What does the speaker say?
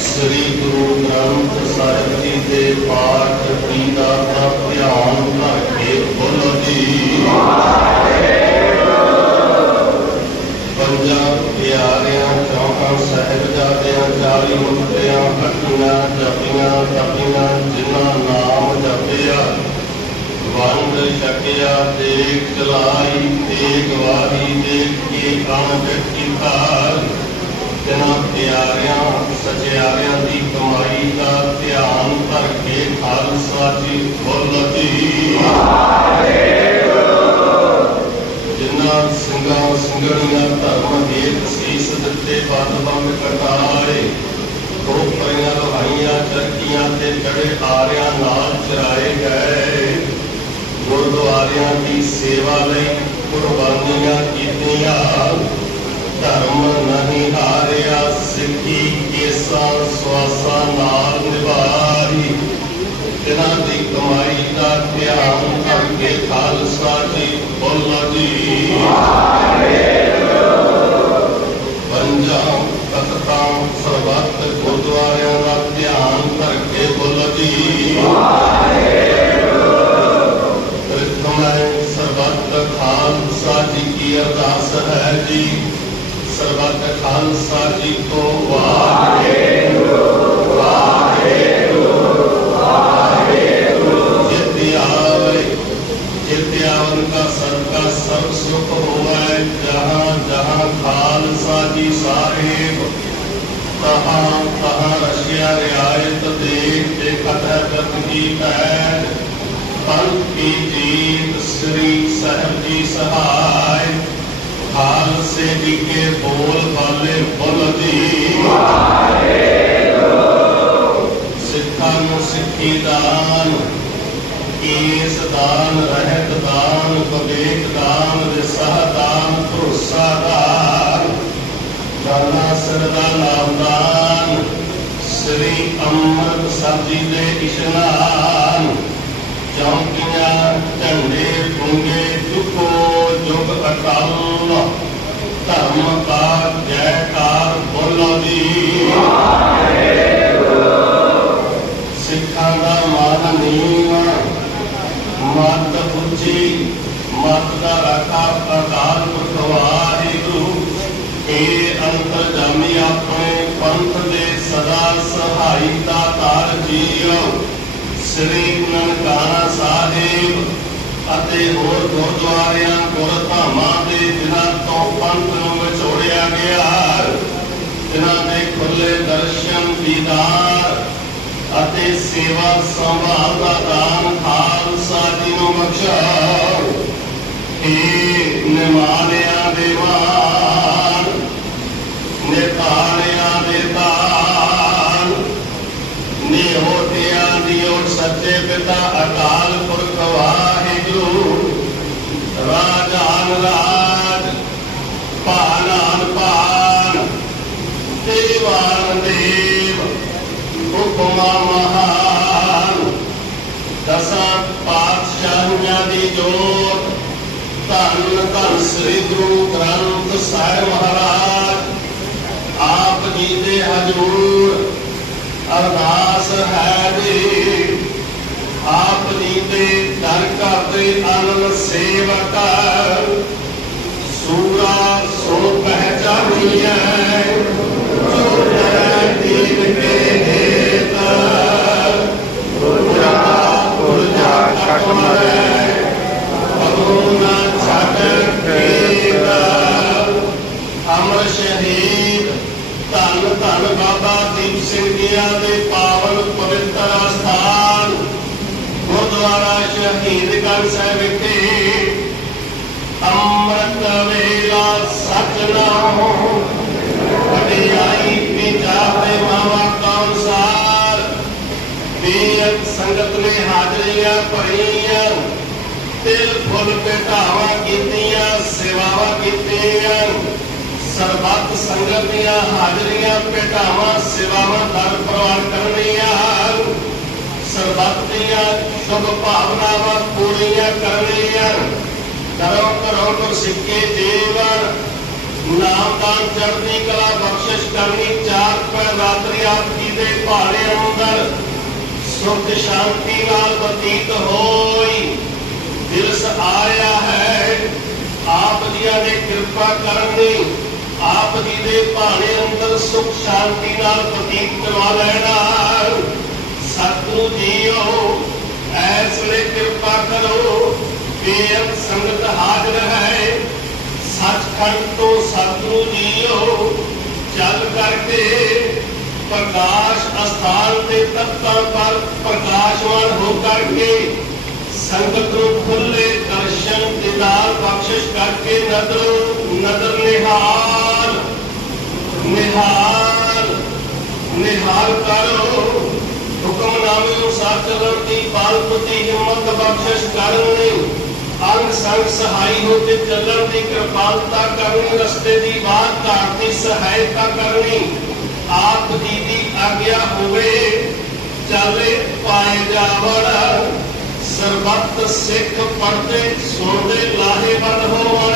ਸ੍ਰੀ ਗੁਰੂ ਗ੍ਰੰਥ ਸਾਹਿਬ ਜੀ ਦੇ ਪਾਠ ਪੀਦਾ ਦਾ ਧਿਆਨ ਜੀ ਪਿਆਰਿਆਂ, ਚੌਕਾਂ, ਸਾਹਿਬਜ਼ਾਦਿਆਂ, ਚਾਲੀ ਮੁਕਤਿਆਂ ਹੱਟੀਆਂ ਜਪੀਆਂ ਤਪੀਆਂ ਜਿਨ੍ਹਾਂ ਨਾਮ ਜਪਿਆ। ਵੰਡ ਛਕਿਆ ਦੇਖ ਚਲਾਈ ਤੇ ਗਵਾਹੀ ਦੇਖ ਕੇ ਕਣ ਕੀਤਾ। ਜਨਾਂ ਪਿਆਰਿਆਂ, ਸਚਿਆਰਿਆਂ ਦੀ ਕਮਾਈ ਦਾ ਧਿਆਨ ਧਰ ਕੇ ਖਾਲਸਾ ਜੀ ਬੋਲਤੀ ਜਿਨ੍ਹਾਂ ਦਿੱਤੇ ਬੰਦ ਬੰਦ ਕਟਾਏ ਖੋਪਰੀਆਂ ਲਹਾਈਆਂ ਚਰਕੀਆਂ ਤੇ ਚੜੇ ਆਰਿਆਂ ਨਾਲ ਚਰਾਏ ਗਏ ਗੁਰਦੁਆਰਿਆਂ ਦੀ ਸੇਵਾ ਲਈ ਕੁਰਬਾਨੀਆਂ ਕੀਤੀਆਂ, ਧਰਮ ਨਹੀਂ ਹਾਰਿਆ, ਸਿੱਖੀ ਕੇਸਾਂ ਸਵਾਸਾਂ ਨਾਲ ਨਿਭਾਈ ਇਹਨਾਂ ਦੀ ਕਮਾਈ ਦਾ ਧਿਆਨ ਕਰਕੇ ਖਾਲਸਾ ਜੀ, ਬੋਲੋ ਜੀ। ਪੰਜਾਂ ਤਖਤਾਂ ਸਰਬੱਤ ਗੁਰਦੁਆਰਿਆਂ ਦਾ ਧਿਆਨ ਕਰਕੇ ਬੋਲੋ ਜੀ। ਪ੍ਰਥਮੈ ਸਰਬੱਤ ਖਾਲਸਾ ਜੀ ਕੀ ਅਰਦਾਸ ਹੈ ਜੀ। ਸਰਬੱਤ ਖਾਲਸਾ ਜੀ ਕੋ ਵਾਹਿਗੁਰੂ ਵਾਹਿਗੁਰੂ। ਤਹਾਂ ਤਹਾਂ ਰਸ਼ਿਆ ਰਿਆਇਤ ਦੇਖ ਤੇ ਕਥਾ ਕਰਤ ਕੀ ਹੈ ਪੰਥ ਕੀ ਜੀਤ ਸ੍ਰੀ ਸਾਹਿਬ ਜੀ ਸਹਾਇ ਖਾਲਸੇ ਜੀ ਕੇ ਬੋਲ ਬਾਲੇ ਬੁਲਦੀ ਸਿੱਖਾਂ ਨੂੰ ਸਿੱਖੀ ਦਾਨ ਕੇਸ ਦਾਨ ਰਹਿਤ ਦਾਨ ਵਿਵੇਕ ਦਾਨ ਵਿਸਾਹ ਦਾਨ ਭਰੋਸਾ ਸਰਦਾ ਨਾਮਦਾਨ, ਸ੍ਰੀ ਅੰਮ੍ਰਿਤ ਸਾਹਿਬ ਜੀ ਦੇ ਇਸ਼ਨਾਨ। ਚੌਂਕੀਆਂ ਝੰਡੇ ਪੁੰਗੇ ਚੁੱਕੋ ਜੁਗ ਅਟਲ, ਧਰਮ ਦਾ ਜੈਕਾਰ ਬੋਲੋ ਜੀ। ਸਿੱਖਾਂ ਦਾ ਮਾਨ ਨੀਮ, ਮਤ ਉੱਚੀ, ਮਤ ਦਾ ਰਾਖਾ ਅਕਾਲ ਪੁਰਖ ਇਹ ਅੰਤਰ ਜਾਮੀ ਆਪਣੇ ਪੰਥ ਦੇ ਸਦਾ ਸਹਾਈ ਦਾ ਜੀਓ ਸ੍ਰੀ ਨਨਕਾਣਾ ਸਾਹਿਬ ਅਤੇ ਹੋਰ ਗੁਰਦੁਆਰਿਆਂ ਗੁਰਧਾਮਾਂ ਦੇ ਜਿਨ੍ਹਾਂ ਤੋਂ ਪੰਥ ਨੂੰ ਵਿਛੋੜਿਆ ਗਿਆ ਜਿਨ੍ਹਾਂ ਦੇ ਖੁੱਲੇ ਦਰਸ਼ਨ ਦੀਦਾਰ ਅਤੇ ਸੇਵਾ ਸੰਭਾਲ ਦਾ ਦਾਨ ਖਾਲਸਾ ਜੀ ਨੂੰ ਬਖਸ਼ਾਓ ਏ ਨਿਮਾਨਿਆਂ ਦੇ ਮਾਨ ਨਿਤਾਣਿਆਂ ਦੇ ਦਾਨ ਨਿਹੋਟਿਆਂ ਦੀ ਓਟ ਸੱਚੇ ਪਿਤਾ ਅਕਾਲ ਪੁਰਖ ਵਾਹਿਗੁਰੂ, ਰਾਜਾਨ ਰਾਜ ਪਾਨਾਨ ਪਾਨ ਦੇਵਾਨ ਦੇਵ ਹੁਕਮਾ ਮਹਾਨ। ਦਸਾਂ ਪਾਤਸ਼ਾਹੀਆਂ ਦੀ ਜੋਤ, ਧੰਨ ਧੰਨ ਸ੍ਰੀ ਗੁਰੂ ਗ੍ਰੰਥ ਸਾਹਿਬ ਮਹਾਰਾਜ। ਆਪ ਜੀ ਦੇ ਹਜ਼ੂਰ ਅਰਦਾਸ ਹੈ ਜੀ। ਆਪ ਜੀ ਦੇ ਦਰ ਕਰਦੇ ਅਨੰਦ ਸੇਵਕ। ਸੂਰਾ ਸੋ ਪਹਿਚਾਨੀਐ, ਜੋ ਤੈ ਦੀਨ ਕੇ ਹੇਤ। ਤਿਲ ਕੀਤੀਆਂ, ਸੇਵਾਵਾਂ ਕੀਤੀਆਂ। ਸਰਬੱਤ ਸੰਗਤ ਦੀਆਂ ਹਾਜ਼ਰੀਆਂ, ਭੇਟਾਵਾਂ, ਸੇਵਾਵਾਂ ਦਰ ਪ੍ਰਵਾਨ ਕਰਨੀਆਂ ਸਰਬੱਤ ਦੀਆਂ ਸ਼ੁਭ ਭਾਵਨਾਵਾਂ ਪੂਰੀਆਂ ਕਰਨੀਆਂ ਕਰੋ ਕਰੋ ਗੁਰ ਸਿੱਕੇ ਜੀਵਨ, ਨਾਮਦਾਨ ਚੜ੍ਹਦੀ ਕਲਾ ਬਖਸ਼ਿਸ਼ ਕਰਨੀ, ਚਾਰ ਪੈ ਰਾਤਰੀ ਆਪ ਜੀ ਦੇ ਭਾਣੇ ਅੰਦਰ ਸੁਖ ਸ਼ਾਂਤੀ ਨਾਲ ਬਤੀਤ ਹੋਈ। ਦਿਵਸ ਆਇਆ ਹੈ। ਆਪ ਜੀਆਂ ਨੇ ਕਿਰਪਾ ਕਰਨੀ, ਆਪ ਜੀ ਦੇ ਭਾਣੇ ਅੰਦਰ ਸੁਖ ਸ਼ਾਂਤੀ ਨਾਲ ਬਤੀਤ ਕਰਵਾ ਲੈਣਾ। ਸਤਿਗੁਰੂ ਜੀਓ ਐਸ ਵੇਲੇ ਕਿਰਪਾ ਕਰੋ, ਬੇਅੰਤ ਸੰਗਤ ਹਾਜ਼ਰ ਹੈ। ਸੱਚਖੰਡ ਤੋਂ ਸਤਿਗੁਰੂ ਜੀਓ, ਚੱਲ ਕਰਕੇ ਪ੍ਰਕਾਸ਼ ਅਸਥਾਨ ਤੇ ਤਖਤਾਂ ਪਰ ਪ੍ਰਕਾਸ਼ਵਾਨ ਹੋ ਕਰਕੇ ਸੰਗਤ ਨੂੰ ਖੁੱਲੇ ਦਰਸ਼ਨ ਦੀਦਾਰ ਬਖਸ਼ਿਸ਼ ਕਰਕੇ ਨਦਰ ਨਦਰ ਨਿਹਾਲ ਨਿਹਾਲ ਨਿਹਾਲ ਕਰੋ। ਹੁਕਮਨਾਮੇ ਅਨੁਸਾਰ ਚੱਲਣ ਦੀ ਬਾਲਪਤੀ ਹਿੰਮਤ ਬਖਸ਼ਿਸ਼ ਕਰਨੀ। ਅੰਗ ਸੰਗ ਸਹਾਈ ਹੋ ਕੇ ਚੱਲਣ ਦੀ ਕਿਰਪਾਲਤਾ ਕਰਨੀ, ਰਸਤੇ ਦੀ ਬਾਤ ਘਾਟ ਸਹਾਇਤਾ ਕਰਨੀ। ਆਪ ਜੀ ਦੀ ਆਗਿਆ ਹੋਵੇ, ਚੱਲੇ ਪਾਏ ਜਾਵੜ। ਸਰਬੱਤ ਸਿੱਖ ਪੜਦੇ ਸੁਣਦੇ ਲਾਹੇਵੰਦ ਹੋਵਣ